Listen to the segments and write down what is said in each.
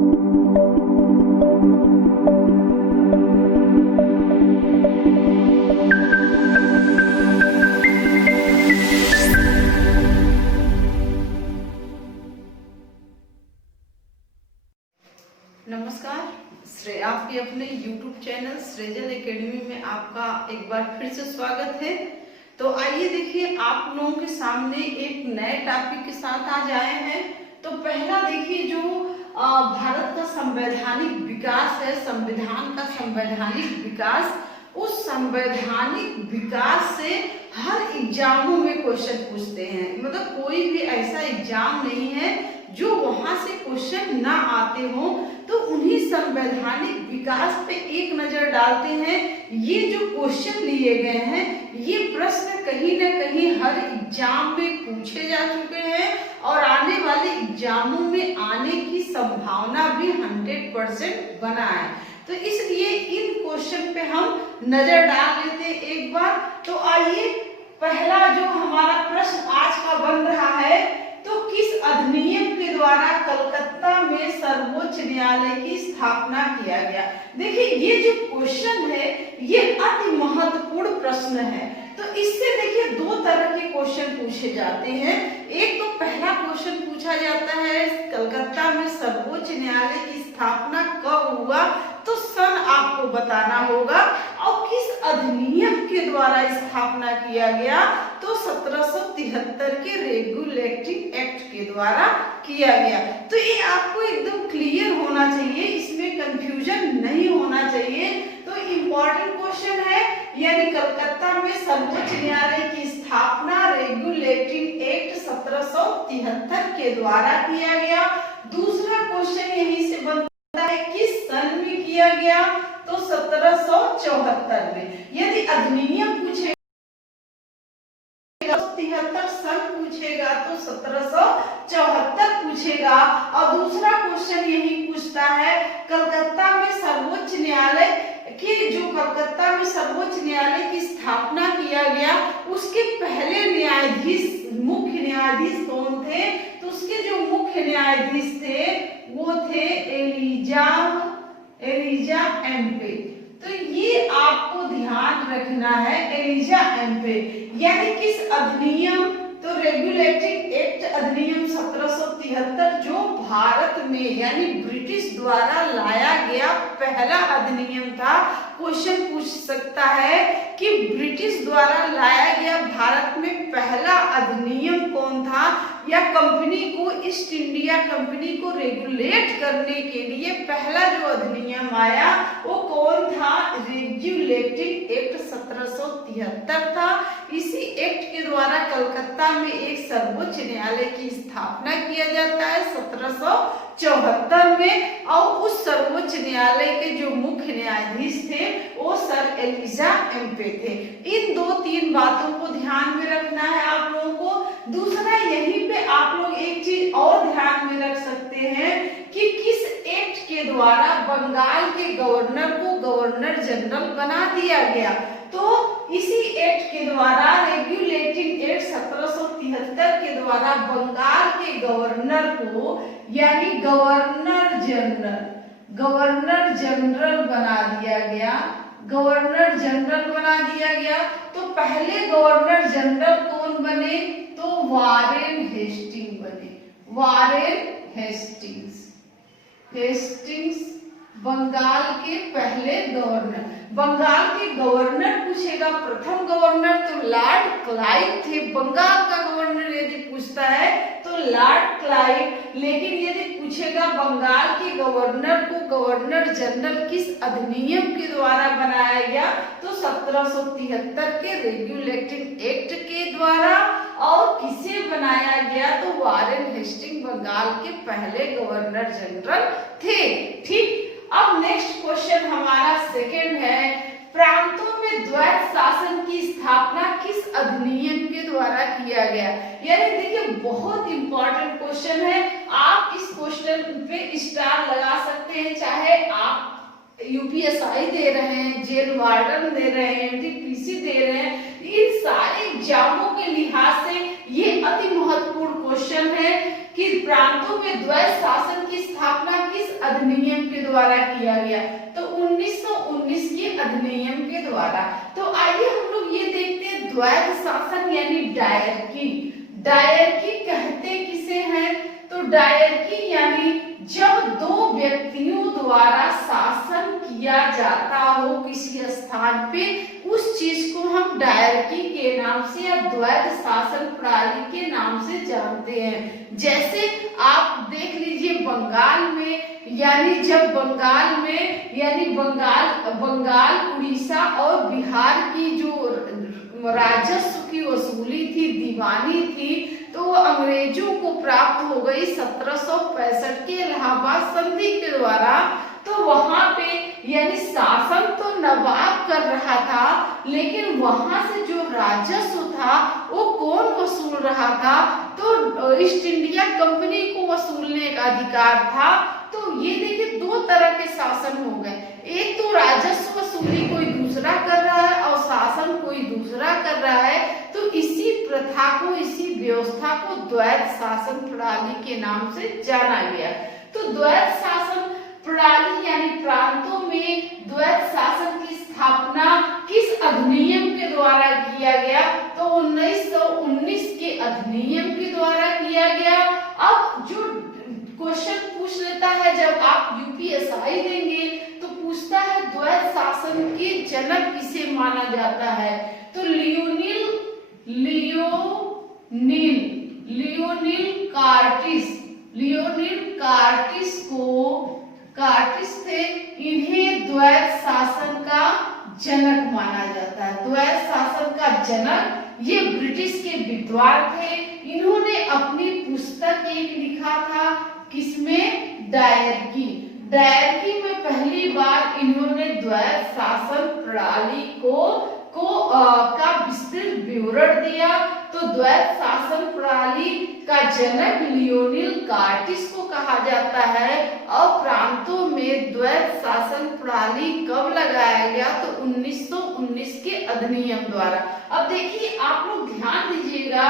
नमस्कार, आपके अपने YouTube चैनल सृजन एकेडमी में आपका एक बार फिर से स्वागत है। तो आइए देखिए, आप लोगों के सामने एक नए टॉपिक के साथ आज आए हैं। तो पहला देखिए, जो भारत का संवैधानिक विकास है, संविधान का संवैधानिक विकास, उस संवैधानिक विकास से हर एग्जामों में क्वेश्चन पूछते हैं। मतलब कोई भी ऐसा एग्जाम नहीं है जो वहां से क्वेश्चन ना आते हो। तो उन्हीं संवैधानिक विकास पे एक नजर डालते हैं। ये जो क्वेश्चन लिए गए हैं, ये प्रश्न कहीं ना कहीं हर एग्जाम में पूछे जा चुके हैं और आने वाले एग्जामों में आने की संभावना भी 100% बना है। तो इसलिए इन क्वेश्चन पे हम नजर डाल लेते हैं एक बार। तो आइए, पहला जो हमारा प्रश्न आज का बन रहा है, तो किस अधिनियम के द्वारा कलकत्ता में सर्वोच्च न्यायालय की स्थापना किया गया। देखिए, ये जो क्वेश्चन है ये अति महत्वपूर्ण प्रश्न है। तो इससे देखिए दो तरह के क्वेश्चन पूछे जाते हैं। एक तो पहला क्वेश्चन पूछा जाता है, कलकत्ता में सर्वोच्च न्यायालय की स्थापना कब हुआ, तो सन आपको बताना होगा, और किस अधिनियम के द्वारा स्थापना किया गया, तो 1773 के रेगुलेटिंग एक्ट के द्वारा किया गया। तो ये आपको एकदम क्लियर होना चाहिए, इसमें कंफ्यूजन नहीं होना चाहिए। तो इम्पोर्टेंट क्वेश्चन है, यानी कलकत्ता में सर्वोच्च न्यायालय की स्थापना रेगुलेटिंग एक्ट 1773 के द्वारा किया गया। दूसरा क्वेश्चन यहीं से बनता है, किस सन में किया गया, तो 1774 में। यदि अधिनियम पूछेगा 73 सन पूछेगा तो 1774 पूछेगा। और दूसरा क्वेश्चन यही पूछता है, कलकत्ता में सर्वोच्च न्यायालय कलकत्ता में सर्वोच्च न्यायालय की स्थापना किया गया, उसके पहले न्यायाधीश, मुख्य न्यायाधीश कौन थे, तो उसके जो मुख्य न्यायाधीश थे वो थे एलिजा एम्पे। तो ये आपको ध्यान रखना है, एलिजा एम्पे। यानी किस अधिनियम, तो रेगुलेटिंग एक्ट अधिनियम 1773 जो भारत में यानी ब्रिटिश द्वारा लाया गया पहला अधिनियम था। क्वेश्चन पूछ सकता है कि ब्रिटिश द्वारा लाया गया भारत में पहला अधिनियम कौन था, या कंपनी को, ईस्ट इंडिया कंपनी को रेगुलेट करने के लिए पहला जो अधिनियम आया वो कौन था, रेगुलेटिंग एक्ट 1773 था। इसी एक्ट के द्वारा कलकत्ता में एक सर्वोच्च न्यायालय की स्थापना किया जाता है 1774 में, और उस सर्वोच्च न्यायालय के जो मुख्य न्यायाधीश थे वो सर एलिजा एम्पे थे। इन दो तीन बातों को ध्यान में रखना है आप लोगों को। दूसरा, यहीं पे आप लोग एक चीज और ध्यान में रख सकते हैं कि किस एक्ट के द्वारा बंगाल के गवर्नर को गवर्नर जनरल बना दिया गया। तो इसी एक्ट के द्वारा, रेगुलेटिंग एक्ट 1773 के द्वारा बंगाल के गवर्नर को यानी गवर्नर जनरल बना दिया गया, गवर्नर जनरल बना दिया गया। तो पहले गवर्नर जनरल कौन बने, तो वारेन हेस्टिंग बने, वारेन हेस्टिंग्स बंगाल के पहले गवर्नर। बंगाल के गवर्नर पूछेगा, प्रथम गवर्नर तो लॉर्ड क्लाइव थे। बंगाल का गवर्नर यदि पूछता है तो लॉर्ड क्लाइव, लेकिन यदि पूछेगा बंगाल के गवर्नर को गवर्नर जनरल किस अधिनियम के द्वारा बनाया गया, तो 1773 के रेगुलेटिंग एक्ट के द्वारा। और किसे बनाया गया, तो वारेन हेस्टिंग बंगाल के पहले गवर्नर जनरल थे। ठीक, अब नेक्स्ट क्वेश्चन हमारा सेकंड है, प्रांतों में द्वैत शासन की स्थापना किस अधिनियम के द्वारा किया गया। यानी देखिए बहुत इंपॉर्टेंट क्वेश्चन है, आप इस क्वेश्चन पे स्टार लगा सकते हैं, चाहे आप यूपीएसआई दे रहे हैं, जेल वार्डन दे रहे हैं, एनटीपीसी दे रहे हैं, इन सारे एग्जामों के लिहाज से ये अति महत्वपूर्ण क्वेश्चन है कि प्रांतों में द्वैत शासन की स्थापना किस अधिनियम के द्वारा किया गया? तो 1919 के अधिनियम के द्वारा। तो आइए हम लोग ये देखते हैं द्वैध शासन यानी डायरकी। डायरकी कहते किसे हैं? तो डायरकी यानी जब दो व्यक्तियों द्वारा शासन किया जाता हो किसी स्थान पे, उस चीज को हम डायरकी के नाम से या द्वैध शासन प्रणाली के नाम से जानते हैं। जैसे आप देख लीजिए बंगाल में, यानी जब बंगाल में यानी बंगाल उड़ीसा और बिहार की जो राजस्व की वसूली थी, दीवानी थी, तो वो अंग्रेजों को प्राप्त हो गई 1765 के इलाहाबाद संधि के द्वारा। तो वहां पे यानी शासन तो नवाब कर रहा था, लेकिन वहां से जो राजस्व था वो कौन वसूल रहा था? तो ईस्ट इंडिया कंपनी को वसूलने का अधिकार था। तो ये देखिए दो तरह के शासन हो गए, एक तो राजस्व वसूली कोई दूसरा कर रहा है और शासन कोई दूसरा कर रहा है। तो इसी प्रथा को, इसी व्यवस्था को द्वैध शासन प्रणाली के नाम से जाना गया। तो द्वैध शासन प्रणाली यानी प्रांतों में द्वैध शासन की स्थापना किस अधिनियम के द्वारा किया गया? तो 1919 के अधिनियम के द्वारा किया गया। अब जो क्वेश्चन पूछ लेता है, जब आप यूपीएसआई देंगे तो पूछता है द्वैध शासन के जनक किसे माना जाता है? तो लियोनिल कार्टिस थे, इन्हें द्वैध शासन का जनक माना जाता है। द्वैध शासन का जनक ये ब्रिटिश के विद्वान थे। इन्होंने अपनी पुस्तक एक लिखा था, किसमें? डायरकी। डायरकी में पहली बार इन्होंने द्वैध शासन प्रणाली का विस्तृत विवरण दिया। तो द्वैध शासन प्रणाली का जनक लियोनिल कार्टिस को कहा जाता है। और प्रांतों में द्वैध शासन प्रणाली कब लगाया गया? तो 1919 के अधिनियम द्वारा। अब देखिए आप लोग ध्यान दीजिएगा,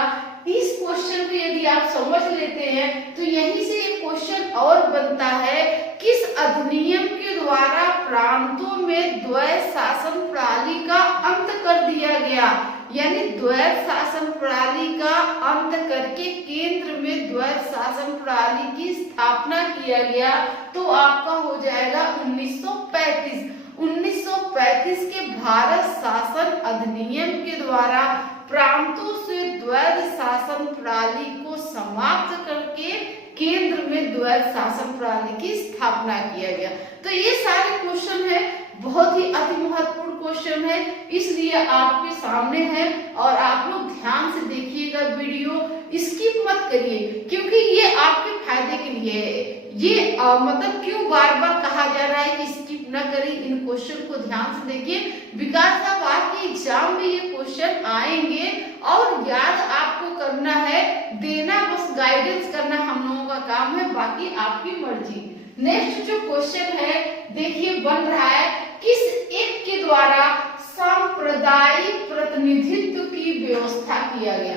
इस क्वेश्चन को यदि आप समझ लेते हैं तो यहीं से एक क्वेश्चन और बनता है, किस अधिनियम के द्वारा प्रांतों में द्वैध शासन प्रणाली का अंत कर दिया गया? यानी द्वैध शासन प्रणाली का अंत करके केंद्र में द्वैध शासन प्रणाली की स्थापना किया गया। तो आपका हो जाएगा 1935। 1935 के भारत शासन अधिनियम के द्वारा प्रांतों से द्वैध शासन प्रणाली को समाप्त करके केंद्र में द्वैध शासन प्रणाली की स्थापना किया गया। तो ये सारे क्वेश्चन है, बहुत ही अति महत्वपूर्ण क्वेश्चन है, इसलिए आपके सामने है और आप लोग ध्यान से देखिएगा वीडियो, स्किप मत करिए, क्योंकि ये आपके फायदे के लिए है। ये मतलब क्यों बार बार कहा जा रहा है कि स्किप न करें, इन क्वेश्चन को ध्यान से देखिए, विकास साहब आपके एग्जाम में ये क्वेश्चन आएंगे और याद आपको करना है, देना बस गाइडेंस करना हम लोगों का काम है, बाकी आपकी मर्जी। नेक्स्ट जो क्वेश्चन है देखिए बन रहा है, किस एक्ट के द्वारा सांप्रदायिक प्रतिनिधित्व की व्यवस्था किया गया?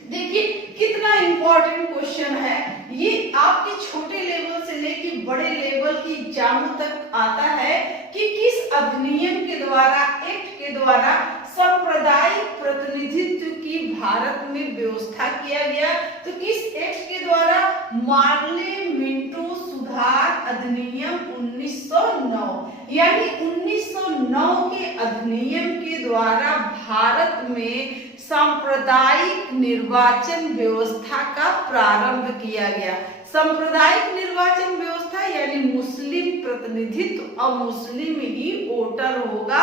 देखिए कितना इंपॉर्टेंट क्वेश्चन है ये, आपके छोटे लेवल से लेके बड़े लेवल की एग्जामों तक आता है कि किस अधिनियम के द्वारा, एक्ट के द्वारा सांप्रदायिक प्रतिनिधित्व की भारत में व्यवस्था किया गया। तो किस एक्ट के द्वारा? मार्ले मिंटो सुधार अधिनियम 1909, यानी 1909 के अधिनियम के द्वारा भारत में सांप्रदायिक निर्वाचन व्यवस्था का प्रारंभ किया गया। सांप्रदायिक निर्वाचन व्यवस्था यानी मुस्लिम प्रतिनिधित्व और मुस्लिम ही वोटर होगा,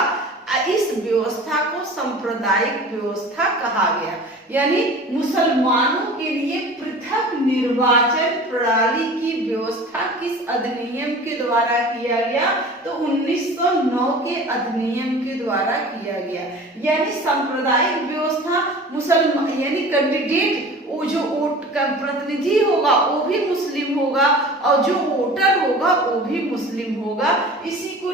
इस व्यवस्था को सांप्रदायिक व्यवस्था कहा गया। यानी मुसलमानों के लिए पृथक निर्वाचन प्रणाली की व्यवस्था किस अधिनियम के द्वारा किया गया? तो 1909 के अधिनियम के द्वारा किया गया। यानी सांप्रदायिक व्यवस्था, मुसलमान यानी कैंडिडेट, वो जो वोट का प्रतिनिधि होगा वो भी मुस्लिम होगा और जो वोटर होगा वो भी मुस्लिम होगा। इसी को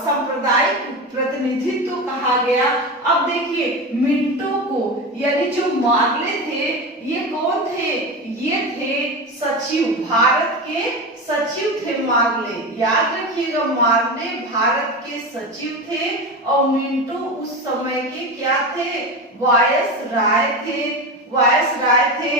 सांप्रदायिक प्रतिनिधित्व कहा गया। अब देखिए मिंटो को, यानी जो मार्ले थे, ये कौन थे? ये थे सचिव, भारत के सचिव थे मार्ले, याद रखिएगा मार्ले भारत के सचिव थे और मिंटो उस समय के क्या थे, वायसराय थे, वायसराय थे।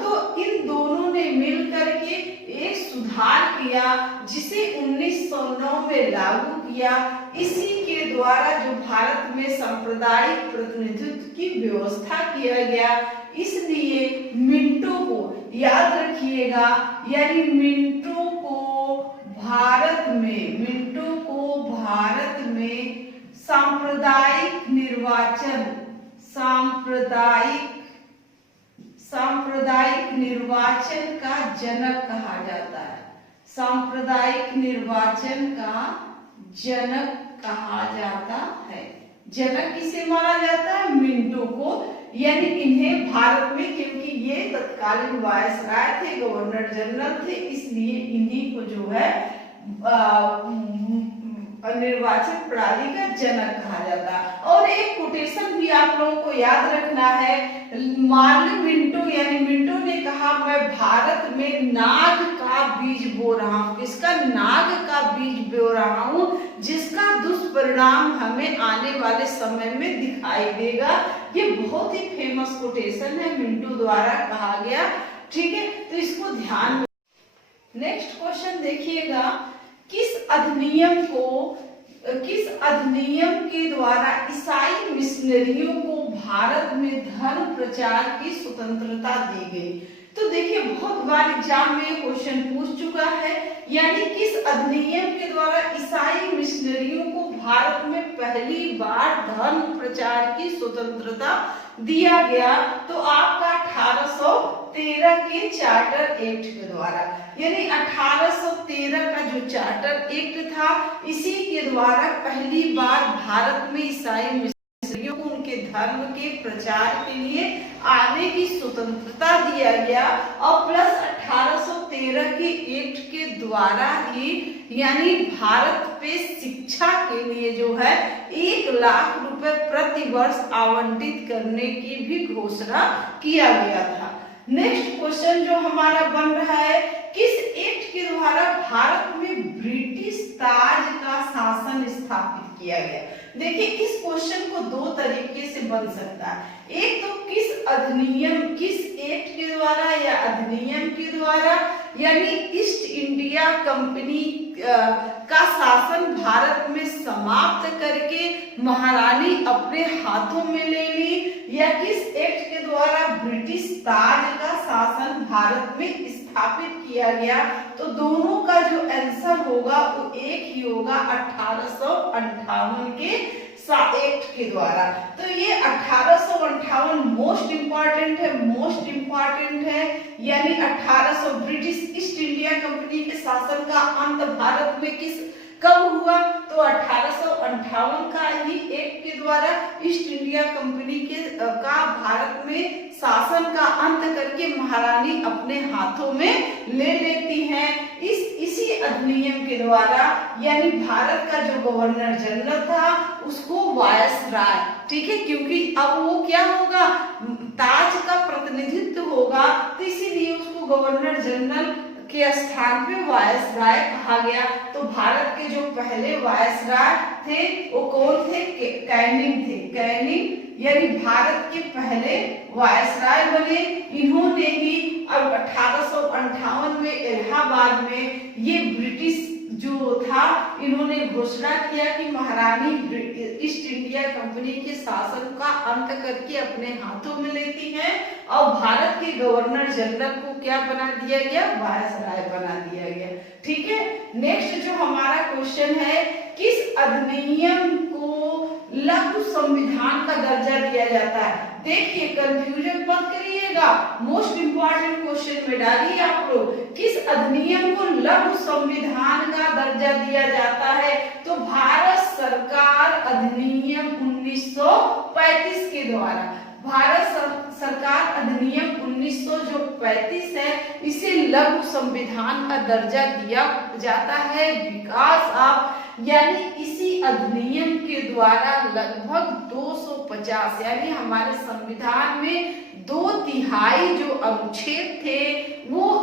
तो इन दोनों ने मिलकर के एक सुधार किया जिसे 1909 में लागू किया। इसी के द्वारा जो भारत में सांप्रदायिक प्रतिनिधित्व की व्यवस्था किया गया, इसलिए मिंटो को याद रखिएगा, यानी मिंटो को भारत में सांप्रदायिक निर्वाचन, सांप्रदायिक निर्वाचन का जनक कहा जाता है, सांप्रदायिक निर्वाचन का जनक कहा जाता है। जनक किसे माना जाता है, मिंटो को, यानी इन्हें भारत में, क्योंकि ये तत्कालीन वायसराय थे, गवर्नर जनरल थे, इसलिए इन्हीं को जो है निर्वाचन प्रणाली का जनक कहा जाता है। और एक कोटेशन भी आप लोगों को याद रखना है, मार्ले मिंटो यानी मिंटो ने कहा मैं भारत में नाग का बीज बो रहा हूँ, किसका, नाग का बीज बो रहा हूँ, जिसका दुष्परिणाम हमें आने वाले समय में दिखाई देगा। ये बहुत ही फेमस कोटेशन है, मिंटो द्वारा कहा गया, ठीक है, तो इसको ध्यान में। नेक्स्ट क्वेश्चन देखिएगा, किस अधिनियम के द्वारा ईसाई मिशनरियों को भारत में धर्म प्रचार की स्वतंत्रता दी गई? तो देखिए बहुत बार एग्जाम में क्वेश्चन पूछ चुका है, यानी किस अधिनियम के द्वारा ईसाई मिशनरियों को भारत में पहली बार धर्म प्रचार की स्वतंत्रता दिया गया? तो आपका 1813 के चार्टर एक्ट के द्वारा, यानी 1813 का जो चार्टर एक्ट था, इसी के द्वारा पहली बार भारत में ईसाई मिशनरियों को उनके धर्म के प्रचार के लिए आने की स्वतंत्रता दिया गया। और प्लस 1813 के एक्ट के द्वारा ही, यानी भारत पे शिक्षा के लिए जो है 1 लाख रुपए प्रति वर्ष आवंटित करने की भी घोषणा किया गया था। नेक्स्ट क्वेश्चन जो हमारा बन रहा है, किस एक्ट के द्वारा भारत में ब्रिटिश ताज का शासन स्थापित किया गया? देखिए इस क्वेश्चन को दो तरीके से बन सकता है, एक तो किस अधिनियम, किस एक्ट के द्वारा या अधिनियम के द्वारा, यानी ईस्ट इंडिया कंपनी का शासन भारत में समाप्त करके महारानी अपने हाथों में ले ली, या किस एक्ट के द्वारा ब्रिटिश ताज का शासन भारत में स्थापित किया गया? तो दोनों का जो आंसर होगा वो एक ही होगा, 1858 के एक्ट के द्वारा। तो ये 1858 मोस्ट इंपॉर्टेंट है, यानी 1800 ब्रिटिश ईस्ट इंडिया कंपनी के शासन का अंत भारत में कब हुआ? तो 1858 का ही एक्ट के द्वारा ईस्ट इंडिया कंपनी का भारत में शासन का अंत करके महारानी अपने हाथों में ले लेती हैं। इसी अधिनियम के द्वारा, यानी भारत का जो गवर्नर जनरल था उसको वायसराय, ठीक है, क्योंकि अब वो क्या होगा, ताज का प्रतिनिधित्व होगा, तो इसीलिए उसको गवर्नर जनरल के स्थान पे वायसराय कहा गया। तो भारत के जो पहले वायसराय थे वो कौन थे? कैनिंग थे, कैनिंग यानी भारत के पहले वायसराय बने। इन्होंने ही अब 1858 में इलाहाबाद में ये ब्रिटिश जो था, इन्होंने घोषणा किया कि महारानी ईस्ट इंडिया कंपनी के शासन का अंत करके अपने हाथों में लेती हैं, और भारत के गवर्नर जनरल को क्या बना दिया गया? वायसराय बना दिया गया, ठीक है। नेक्स्ट जो हमारा क्वेश्चन है, किस अधिनियम को लघु संविधान का दर्जा दिया जाता है? देखिए कंफ्यूजन मत करिएगा, मोस्ट इंपॉर्टेंट क्वेश्चन में डालिए आप लोग, किस अधिनियम को लघु संविधान का दर्जा दिया जाता है? तो भारत सरकार अधिनियम 1935 के द्वारा, भारत सरकार अधिनियम 1935 है, इसे लघु संविधान का दर्जा दिया जाता है। विकास आप, यानी इसी अधिनियम के द्वारा लगभग 250, यानी हमारे संविधान में 2/3 जो अनुच्छेद थे वो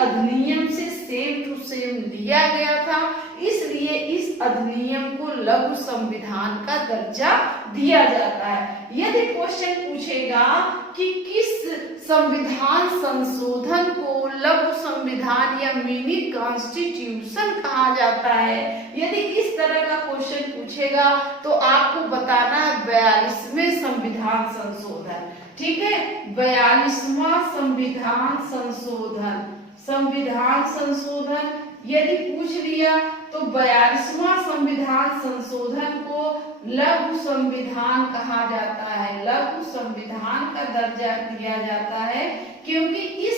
अधिनियम से सेम टू सेम लिया गया था, इसलिए इस अधिनियम को लघु संविधान का दर्जा दिया जाता है। यदि क्वेश्चन पूछेगा कि किस संविधान संशोधन को लघु संविधान या मिनी कॉन्स्टिट्यूशन कहा जाता है, यदि इस तरह का क्वेश्चन पूछेगा तो आपको बताना है 42वें संविधान संशोधन। ठीक है, 42वां संविधान संशोधन, संविधान संशोधन यदि पूछ लिया तो 42वां संविधान संशोधन को लघु संविधान कहा जाता है, लघु संविधान का दर्जा दिया जाता है, क्योंकि इस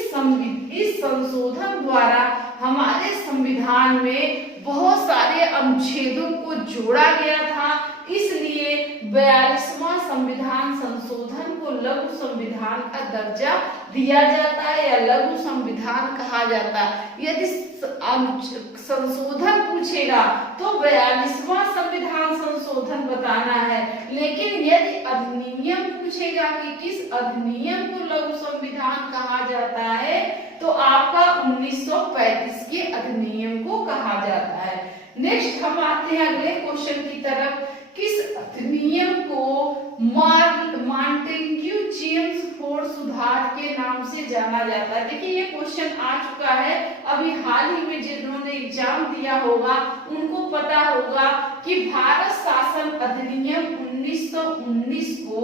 संशोधन द्वारा हमारे संविधान में बहुत सारे अनुच्छेदों को जोड़ा गया था, इसलिए 42वां संविधान संशोधन को लघु संविधान का दर्जा दिया जाता है या लघु संविधान कहा जाता है। यदि संशोधन पूछेगा तो 42वां संविधान संशोधन बताना है, लेकिन यदि अधिनियम पूछेगा कि किस अधिनियम को लघु संविधान कहा जाता है तो आपका 1935 के अधिनियम को कहा जाता है। नेक्स्ट हम आते हैं अगले क्वेश्चन की तरफ। किस अधिनियम को मॉन्टेग्यू चेम्सफोर्ड सुधार के नाम से जाना जाता है? देखिए ये क्वेश्चन आ चुका है, अभी हाल ही में जिन्होंने एग्जाम दिया होगा उनको पता होगा कि भारत शासन अधिनियम 1919 को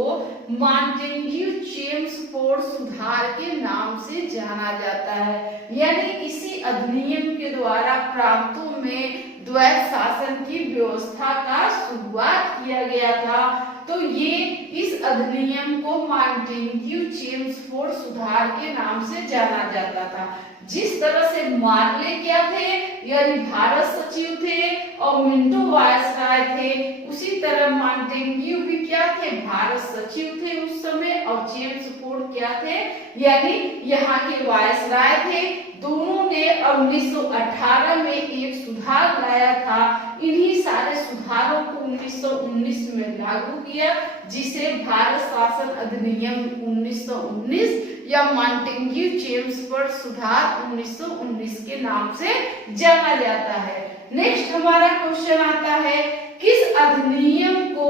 मॉन्टेग्यू चेम्सफोर्ड सुधार के नाम से जाना जाता है। यानी इसी अधिनियम के द्वारा प्रांतों में द्वैत शासन की व्यवस्था का शुरुआत किया गया था। तो ये इस अधिनियम को मॉन्टेग्यू चेम्सफोर्ड सुधार के नाम से जाना जाता था। जिस तरह से मार्ले क्या थे, यानी भारत सचिव थे और मिंटो वायसराय थे, उसी तरह मॉन्टेग्यू भी क्या थे, भारत सचिव थे उस समय, और चेम्सफोर्ड क्या थे, यानी यहाँ के वायसराय थे। दोनों ने 1918 में एक सुधार लाया था, इन्हीं सारे सुधारों को 1919 में लागू किया, जिसे भारत शासन अधिनियम 1919 या मॉन्टेग्यू चेम्सफोर्ड सुधार 1919 के नाम से जाना जाता है। नेक्स्ट हमारा क्वेश्चन आता है, किस अधिनियम को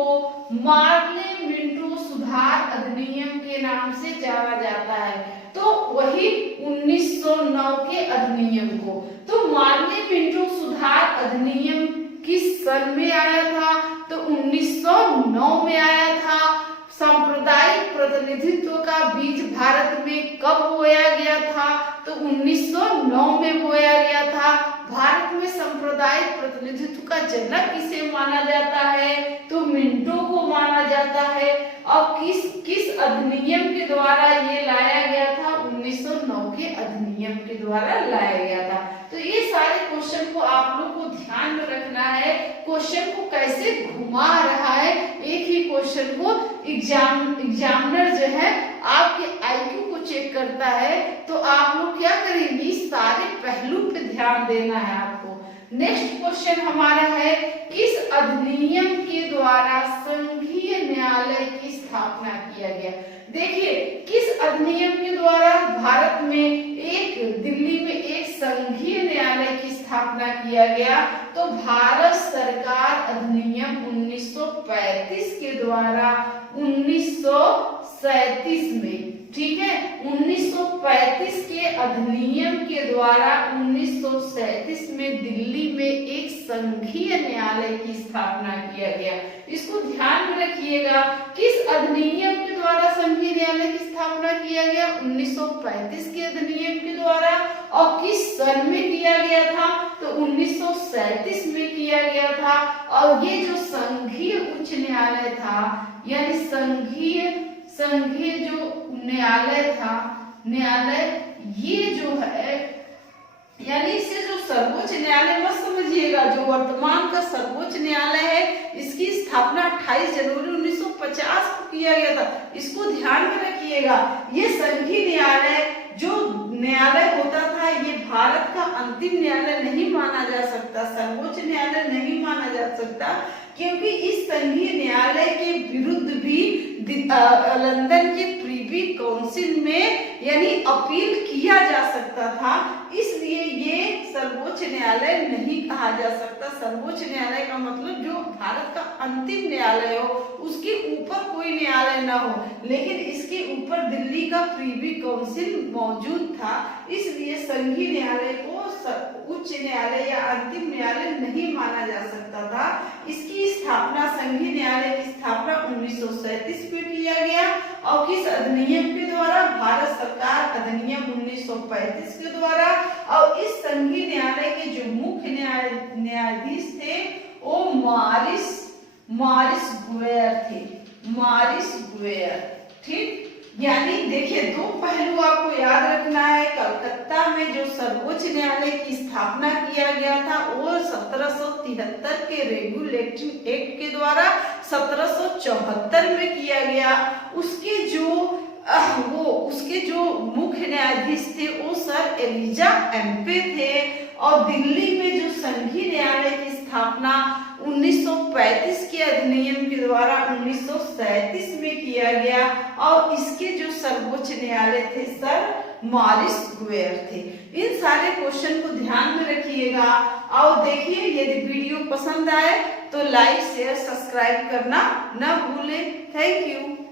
मार्ले मिंटो सुधार अधिनियम के नाम से जाना जाता है? तो वही 1909 के अधिनियम को। तो मार्ले मिंटो सुधार अधिनियम किस सन में आया था? तो 1909 में आया था। सांप्रदायिक प्रतिनिधित्व का बीज भारत में कब बोया गया था? तो 1909 में बोया गया था। भारत में सांप्रदायिक प्रतिनिधित्व का जनक किसे माना जाता है? तो मिंटो को माना जाता है। और किस अधिनियम के द्वारा ये लाया गया था? 1909 के अधिनियम के द्वारा लाया गया था। तो ये सारे क्वेश्चन को आप लोग को ध्यान में रखना है, क्वेश्चन को कैसे घुमा रहा है। एक ही क्वेश्चन को एग्जामिनर जो है आपके आईक्यू को चेक करता है, तो आप लोग क्या करेंगे, सारे पहलू पे ध्यान देना है आपको। नेक्स्ट क्वेश्चन हमारा है, किस अधिनियम के द्वारा संघीय न्यायालय की स्थापना किया गया? देखिए किस अधिनियम के द्वारा भारत में दिल्ली में एक संघीय न्यायालय की स्थापना किया गया? तो भारत सरकार अधिनियम 1935 के द्वारा 1937 में, ठीक है, 1935 के अधिनियम के द्वारा 1937 में दिल्ली में एक संघीय न्यायालय की स्थापना किया गया। इसको ध्यान में रखिएगा, किस अधिनियम के द्वारा संघीय न्यायालय की स्थापना किया गया? 1935 के अधिनियम के द्वारा। और किस सन में किया गया था? तो 1937 में किया गया था। और ये जो संघीय उच्च न्यायालय था, यानी संघीय जो न्यायालय था, ये जो है, यानी इसे जो सर्वोच्च न्यायालय मत समझिएगा, जो वर्तमान का सर्वोच्च न्यायालय है, इसकी स्थापना 28 जनवरी 1950 को किया गया था। इसको ध्यान में रखिएगा। ये संघीय न्यायालय जो न्यायालय होता था, ये भारत का अंतिम न्यायालय नहीं माना जा सकता, सर्वोच्च न्यायालय नहीं माना जा सकता, क्योंकि इस संघीय न्यायालय के विरुद्ध भी लंदन के प्रीवी काउंसिल में यानी अपील किया जा सकता था। इसलिए सर्वोच्च न्यायालय नहीं कहा जा सकता। सर्वोच्च न्यायालय का मतलब जो भारत का अंतिम न्यायालय हो, उसके ऊपर कोई न्यायालय ना हो। लेकिन इसके ऊपर दिल्ली का प्रीवी काउंसिल मौजूद था, इसलिए संघीय न्यायालय को उच्च न्यायालय या अंतिम न्यायालय नहीं माना जा सकता था। इसकी स्थापना, संघीय न्यायालय की स्थापना 1937 में किया गया और किस अधिनियम के द्वारा? भारत सरकार अधिनियम 1935 के द्वारा। और इस संघीय न्यायालय के जो मुख्य न्यायाधीश थे वो मॉरिस गुएयर थे। मॉरिस गुएयर, ठीक। यानी देखिए, दो पहलू आपको याद रखना है। कलकत्ता में जो सर्वोच्च न्यायालय की स्थापना किया गया था वो 1773 के रेगुलेटिंग एक्ट के द्वारा 1774 में किया गया। उसके जो मुख्य न्यायाधीश थे वो सर एलिजा एम्पे थे। और दिल्ली में जो संघीय न्यायालय की स्थापना 1935 के अधिनियम के द्वारा 1937 में किया गया और इसके जो सर्वोच्च न्यायालय थे सर मॉरिस गुएयर थे। इन सारे क्वेश्चन को ध्यान में रखिएगा और देखिए, यदि वीडियो पसंद आए तो लाइक शेयर सब्सक्राइब करना न भूलें। Thank you.